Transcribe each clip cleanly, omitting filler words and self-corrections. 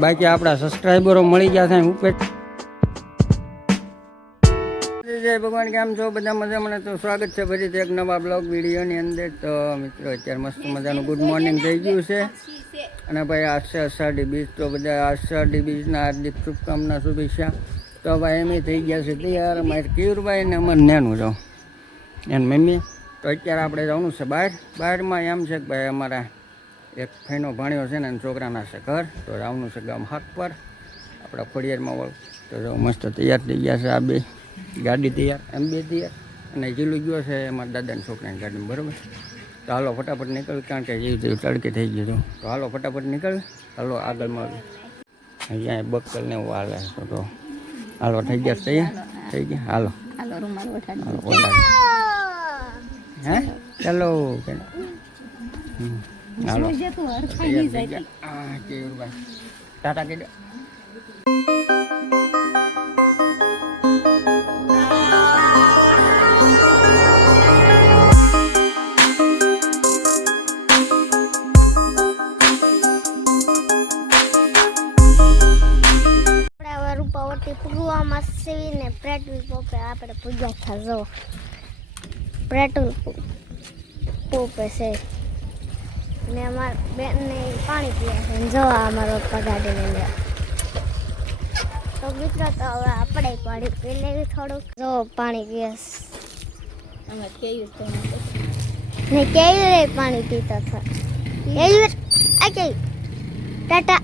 બાકી આપણા સબસ્ક્રાઈબરો મળી ગયા છે ઉપર. જય ભગવાન, કેમ છો બધા? મજામાં? તો સ્વાગત છે ફરીથી એક નવા બ્લોગ વિડીયોની અંદર. તો મિત્રો અત્યારે મસ્ત મજાનું ગુડ મોર્નિંગ થઈ ગયું છે. અને ભાઈ આજથી અષાઢી બીજ, તો બધા અષાઢી બીજના હાર્દિક શુભકામના, શુભેચ્છા. તો ભાઈ એમ થઈ ગયા છે તૈયાર. મારે કિયુરભાઈ ને અમારે નેનું જાઉં એની મમ્મી. તો અત્યારે આપણે જવાનું છે બહારમાં. એમ છે કે ભાઈ અમારા એક ફઈનો ભાણ્યો છે ને છોકરાના છે ઘર, તો આવવાનું છે ગામ હાક પર આપણા ખોડિયારમાં વળ. તો જો મસ્ત તૈયાર થઈ ગયા છે આ બે ગાડી તૈયાર, એમ બે તૈયાર, અને જીલું ગયો છે અમારા દાદાના છોકરાની ગાડીમાં, બરાબર. તો હાલો ફટાફટ નીકળ, કારણ કે જેવી તેવી તડકે થઈ ગયું. તો હાલો ફટાફટ નીકળ, હાલો આગળમાં અહીંયા બક્કલ ને એવું હાલે. તો હાલો થઈ ગયા તૈયાર, થઈ ગયા. હાલો હે ચાલો હાલો ટાટા કહી દો. પૂરવામાં સીવીને પેટ્રોલ પંપે આપણે પૂજા થા જો પેટ્રોલ પંપે છે ને અમારા બેનને પાણી પીએ છે. જો અમારો પપ્પા ગાડીને લે. તો મિત્રો તો હવે આપણે પાણી પી લેવી થોડુંક. જો પાણી પીએ અમે કેવું ને કેવી રે પાણી પીતા હતા કેવી આ કેવી ટાટા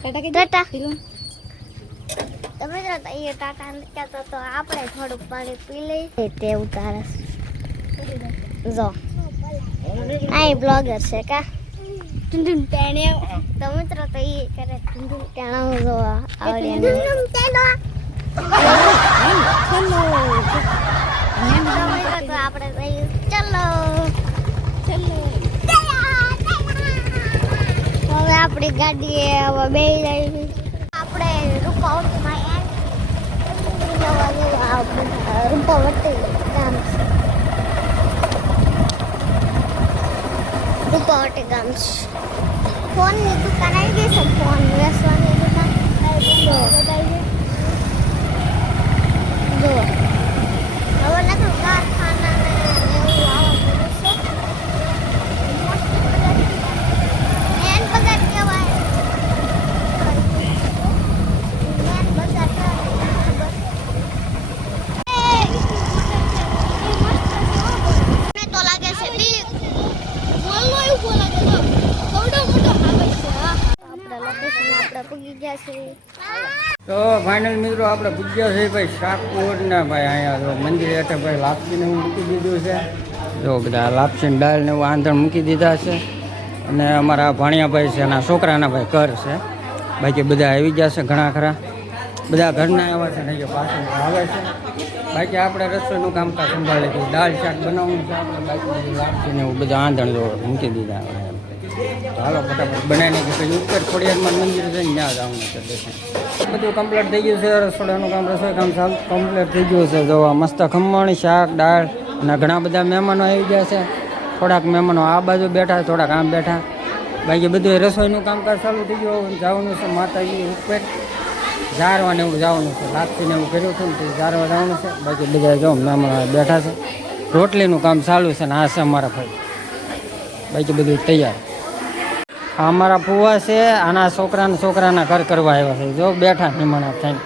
ટાટા કે ટાટા તમે જો એ ટાટા કહેતો તો આપણે થોડુંક પાણી પી લઈએ. તે ઉતારે જો આ બ્લોગર છે કા ટુંડું ટેણે. તો મિત્રો તો એ કરે ટુંડું ટેણા જો આવડે ને તો આપણે કહીએ ચલો ચલો. હવે આપણી ગાડી હવે બે લઈ આપણે રૂપાવટીમાં રૂપાવટી ગામ છે. રૂપાવટી ગામ છે. ફોનની દુકાન આવી ગઈ છે. ફોન વેચવાની દુકાન જો હવે નથી કારખાના ને એવું આવવાનું છે. મેન બજાર કહેવાય. તો ફાઇનલ મિત્રો આપણે પૂજ્યા છે ભાઈ શાકપુર ને ભાઈ અહીંયા જો મંદિર હેઠે ભાઈ લાપસીને એવું મૂકી દીધું છે. જો બધા લાપસી ને દાળ ને એવું આંધણ મૂકી દીધા છે. અને અમારા ભાણિયાભાઈ છે એના છોકરાના ભાઈ ઘર છે. બાકી બધા આવી ગયા છે, ઘણા ખરા બધા ઘરના આવ્યા છે ને જે પાછળ આવે છે. બાકી આપણે રસોઈનું કામકાજ સંભાળી લીધું. દાળ શાક બનાવવાનું છે આપણે. બાકી બધું લાપસી ને એવું બધા આંધણ જો મૂકી દીધા. હાલો ફટાફટ બનાવીને કે પછી ઉપર ખોડિયારમાં મંદિર છે ને ત્યાં જવાનું છે દર્શન. બધું કમ્પ્લીટ થઈ ગયું છે. રસોડાનું કામ, રસોઈ કામ કમ્પ્લીટ થઈ ગયું છે. જોવા મસ્ત ખમણ, શાક, દાળ, અને ઘણા બધા મહેમાનો આવી ગયા છે. થોડાક મહેમાનો આ બાજુ બેઠા, થોડાક આમ બેઠા. બાકી બધું રસોઈનું કામકાજ ચાલુ થઈ ગયું. જવાનું છે માતાજી ઉપર ઝારવાને એવું જવાનું છે. લાપસીને એવું કર્યું હતું ને તે ઝારવા જવાનું છે. બાકી બધા જો મહેમાનો બેઠા છે. રોટલીનું કામ ચાલુ છે ને આ છે અમારા ભાઈ. બાકી બધું તૈયાર. અમારા ફુવા છે, આના છોકરાના ઘર કરવા આવ્યા છે. જો બેઠા નિમાણા થઈને.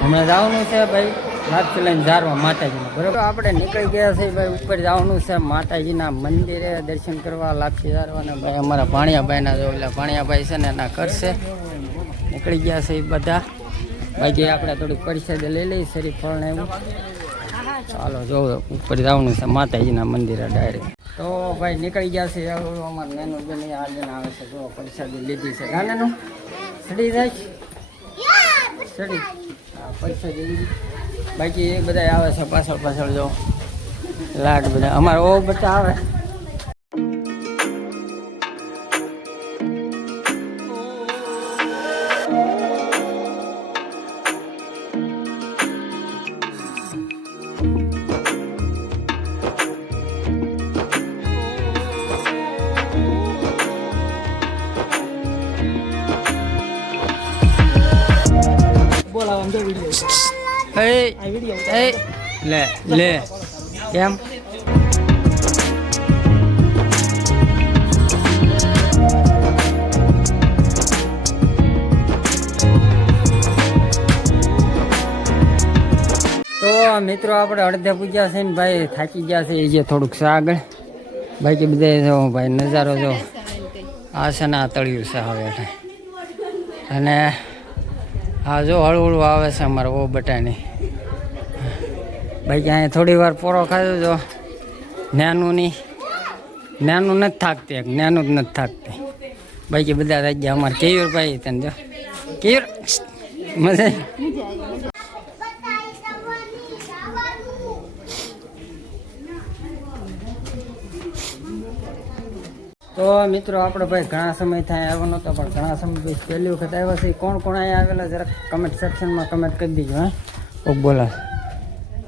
હમણાં જવાનું છે ભાઈ લાપસી લઈને ઝારવા માતાજીના, બરાબર. આપણે નીકળી ગયા છે ભાઈ ઉપર જવાનું છે માતાજીના મંદિરે દર્શન કરવા, લાપસી ઝારવાના. ભાઈ અમારા ભાણિયાભાઈના જો એટલે ભાણિયાભાઈ છે ને એના ઘર છે. નીકળી ગયા છે એ બધા. બાકી આપણે થોડીક પરિષદ લઈ લઈએ, શરીફળ ને એવું. ચાલો જો ઉપર જવાનું છે માતાજીના મંદિરે ડાયરેક્ટ. તો ભાઈ નીકળી ગયા છે. અમારે નાનું બેન આજે આવે છે. જો પ્રસાદી લીધી છે. ગાનાનું સડી જાય સડી પ્રસાદી લીધી. બાકી એ બધા આવે છે પાછળ પાછળ. જો લાડ બધા અમારે ઓ બધા આવે. એ લે લે કેમ તો મિત્રો આપણે અડધે પૂજા છે ને ભાઈ થાકી ગયા છે એ જે થોડુંક છે આગળ બાકી બધા જો ભાઈ નજારો જો આ છે ને આ તળિયું છે હવે એટલે અને આ જો હળવું આવે છે અમારે ઓ બટાની બાકી અહીંયા થોડી વાર પોરો ખાધો જો નાનું નથી થાકતી નાનું જ નથી થાકતી બાકી બધા થઈ ગયા અમારે કેયુર ભાઈ તને જો કેયુર મજા તો મિત્રો આપણે ભાઈ ઘણા સમય થાય આવ્યો નહોતો પણ ઘણા સમય પછી પહેલી વખત આવ્યા છે કોણ કોણ અહીંયા આવેલા જરાક કમેન્ટ સેક્શનમાં કમેન્ટ કરી દીજો હા કોક બોલા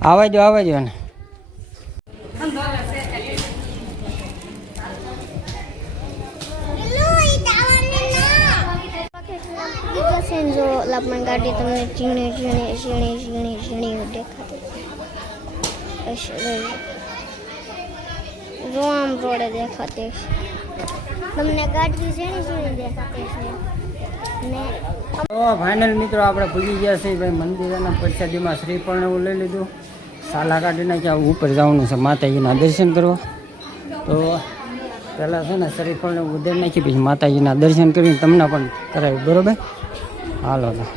આવવા જો ને જો લાપણ ગાડી તમને ઝીણી ઝીણી ઝીણી ઝીણી ઝીણી દેખાતી જો આમ રોડે દેખાતી તમને ગાડી ઝીણી ઝીણી દેખાતી છે ને તો ફાઇનલ મિત્રો આપણે ભૂલી ગયા છીએ ભાઈ મંદિરના પ્રસાદીમાં શ્રીફળ એવું લઈ લીધું સાલા કાઢી નાખ્યા ઉપર જવાનું છે માતાજીના દર્શન કરવા તો પહેલાં છે ને શ્રીફળને ઉધેર નાખી પછી માતાજીના દર્શન કરીને તમને પણ કરાવ્યું બરાબર હાલો તો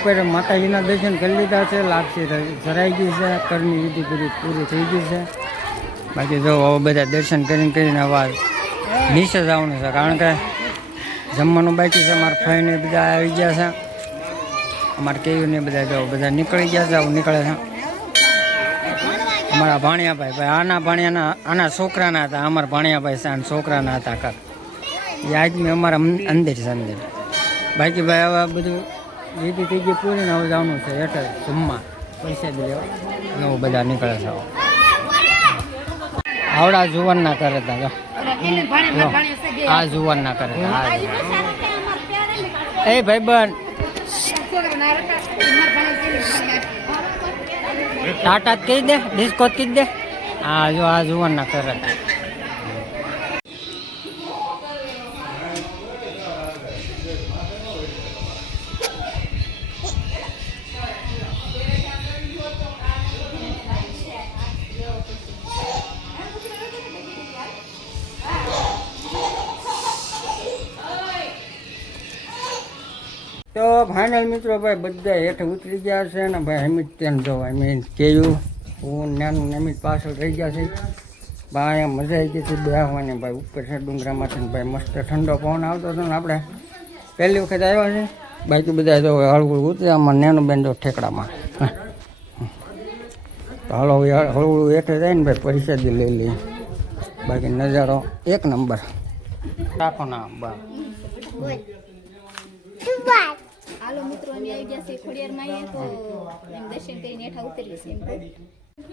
ઉપર માતાજીના દર્શન કરી લીધા છે લાપસી ધરાઈ ગઈ છે કરની વિધિ પૂરી થઈ ગઈ છે બાકી જો હવે બધા દર્શન કરીને હવે નીચે જવાનું છે કારણ કે જમવાનું બાકી છે અમારા ફઈને બધા આવી ગયા છે અમારા કેયુને બધા જો બધા નીકળી ગયા છે આવું નીકળે છે અમારા ભાણિયાભાઈ ભાઈ આના છોકરાના હતા અમારા ભાણિયાભાઈ છે આના છોકરાના હતા કાક એ આજમી અમારા અંદર છે અંદર બાકી ભાઈ હવે બધું વિધિ થઈ ગઈ પૂરી ને હવે જવાનું છે એટલે જમવા પૈસા બી લેવા નવું બધા નીકળે છે આવડા જુવાનના કરે હતા જો આ જુવાનના કરે હતા એ ભાઈબંધ ટાટા કહી દે ડિસ્કો કહી દે હા જો આ જુવાનના કરે હતા તો ફાઇનલ મિત્રો ભાઈ બધા હેઠ ઉતરી ગયા છે ને ભાઈ હેમિત ત્યાં જો મેં કેયું હું નાનું હેમિત પાછળ રહી ગયા છે ભાઈ અહીંયા મજા આવી ગઈ હતી બેસવાની ભાઈ ઉપર છે ડુંગરામાંથી ભાઈ મસ્ત ઠંડો પવન આવતો હતો ને આપણે પહેલી વખત આવ્યા છે બાકી બધા જો હળવું ઉતરે આમાં નાનું બેન જો ઠેકડામાં તો હાલો હળવું હેઠે જાય ને ભાઈ પરિષદી લઈ લઈએ બાકી નજારો એક નંબર રાખો ના બા હાલો મિત્રો અમે આવી ગયા છે ખોડિયારમાં તો એમ દર્શન કરીને હેઠા ઉતરી છે એમ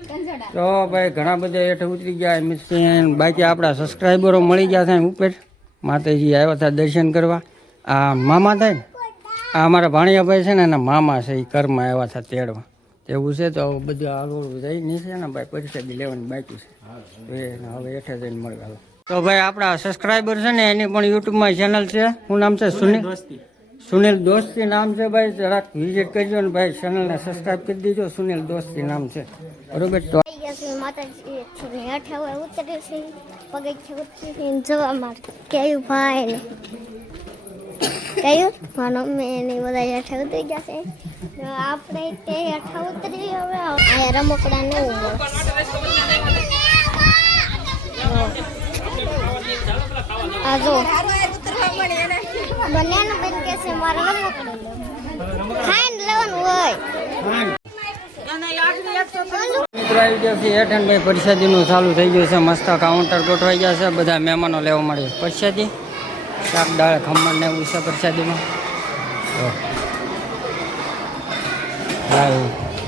કંજાડા તો ભાઈ ઘણા બધા હેઠ ઉતરી ગયા મિસ્ત્રી બાકી આપણા સબસ્ક્રાઈબરો મળી ગયા છે ઉપર માતાજી આવ્યા હતા દર્શન કરવા આ મામા થાય ને આ અમારા ભાણિયાભાઈ છે ને એના મામા છે એ ઘરમાં આવ્યા હતા તેડવા એવું છે તો બધું હાલવું જઈ નહીં છે ને ભાઈ પરિસ્થિતિ લેવાની બાકી છે તો એને હવે હેઠે જઈને મળવા. તો ભાઈ આપણા સબસ્ક્રાઈબર છે ને એની પણ યુટ્યુબમાં ચેનલ છે. શું નામ છે? સુનિલ દોસ્તી નામ છે ભાઈ. જરાક વિઝિટ કરજો ને ભાઈ, ચેનલને સબસ્ક્રાઈબ કરી દેજો. સુનિલ દોસ્તી નામ છે બરોબર. તો માતાજી હેઠે હવે ઉતર્યું છે, પગથિયે ઉતરીને જોવા માટે કેયું ભાઈ ને કયું માનો મેં બધા હેઠે ઉતરી ગયા છે. આપણે તે હેઠે ઉતરી હવે અહીંયા રમકડા ને આ જો બંને બેન કે છે મારે રમકડું ખાઈને લેવાનું હોય. મિત્રો આવી ગયા છે હેઠ ભાઈ, પ્રસાદીનું ચાલુ થઈ ગયું છે. મસ્ત કાઉન્ટર ગોઠવાઈ ગયા છે, બધા મહેમાનો લેવા મળે. પ્રસાદી શાક દાળ ખમણ ને એવું છે પ્રસાદીમાં.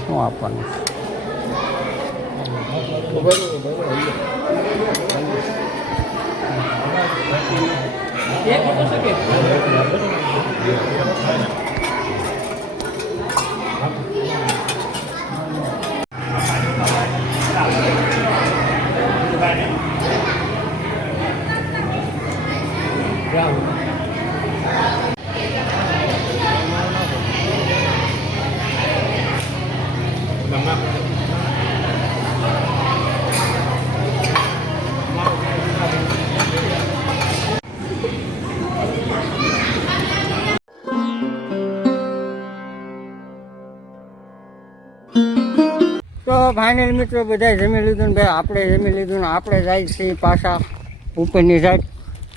શું આપવાનું? તો ફાઇનલ મિત્રો બધા જમી લીધું ને ભાઈ, આપણે જમી લીધું ને આપણે જાય છીએ પાછા ઉપરની સાઈડ.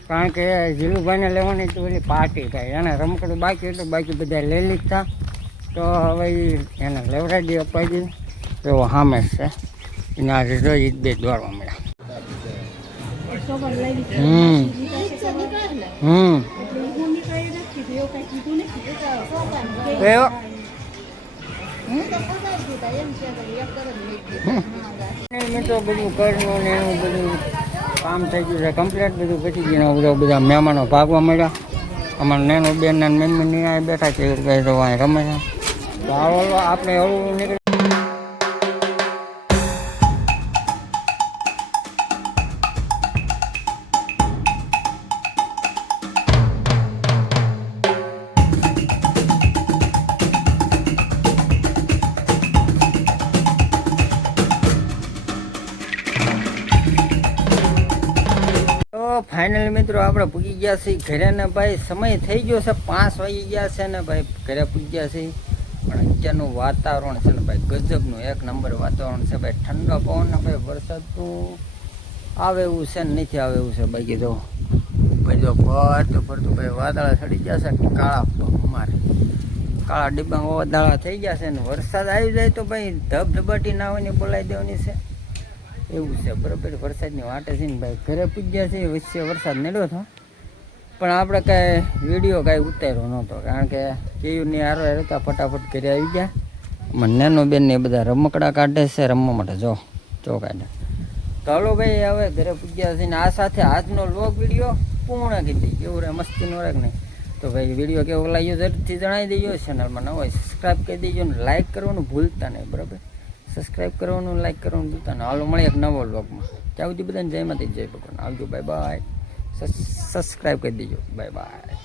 કારણ કે જીલુભાઈને લેવાની તો ઓલી પાર્ટી થાય, એને રમકડું બાકી હતું, બાકી બધા લઈ લીધા. તો હવે એને લેવડાવી દઈએ, અપાઈ દઈએ. એવો સામે જ છે એને આજે જોઈ બે દોડવા મળ્યા. મિત્રો બધું ઘરનું ને એનું બધું કામ થઈ ગયું છે કમ્પ્લીટ, બધું પતી ગયું. બધા મહેમાનો ભાગવા મળ્યા. અમારા નેનું બેન ને મમ્મી નહીં બેઠા છે, તો અહીં રમે છે. તો આપણે હળવું નીકળી. ફાઇનલી મિત્રો આપણે પૂગી ગયા છીએ ઘરે ને ભાઈ. સમય થઈ ગયો છે 5 વાગી ગયા છે ને ભાઈ, ઘરે પૂગી ગયા છીએ. પણ અત્યારનું વાતાવરણ છે ને ભાઈ ગજબનું, 1 નંબર વાતાવરણ છે ભાઈ. ઠંડો પવન ને ભાઈ, વરસાદ તો આવે એવું છે ને નથી આવે એવું છે ભાઈ. કીધું ભાઈ જો ફરતું ફરતું ભાઈ વાદળા ચડી ગયા છે, કાળા ડિબ્બા વાદળા થઈ ગયા છે. ને વરસાદ આવી જાય તો ભાઈ ધબધબાટી ના હોય ને બોલાવી દેવાની છે એવું છે બરાબર. વરસાદની વાટે છે ને ભાઈ, ઘરે પૂજ્યા છે. વચ્ચે વરસાદ નડ્યો હતો પણ આપણે કાંઈ વિડીયો કાંઈ ઉતાર્યો નહોતો, કારણ કે કેયુની હારો હતા. ફટાફટ ઘરે આવી ગયા. મને નાનો બેન ને બધા રમકડા કાઢે છે રમવા માટે. જો કાઢે. તો હાલો ભાઈ હવે ઘરે પૂજ્યા છે ને આ સાથે આજનો લોગ વિડીયો પૂર્ણ કરી દઈએ. કેવું રહે મસ્તીનો રહે નહીં? તો ભાઈ વિડીયો કેવો લાગ્યો જરૂરથી જણાવી દેજો. ચેનલમાં ન હોય સબસ્ક્રાઈબ કરી દેજો ને લાઇક કરવાનું ભૂલતા નહીં બરાબર. સબસ્ક્રાઈબ કરવાનું, લાઈક કરવાનું ભૂલતા નહીં. હાલો મળે એક નવો વ્લોગમાં. ત્યાં સુધી બધાને જય માતાજી, જય ભગવાન. આવજો, બાય બાય. સબસ્ક્રાઈબ કરી દેજો. Bye bye.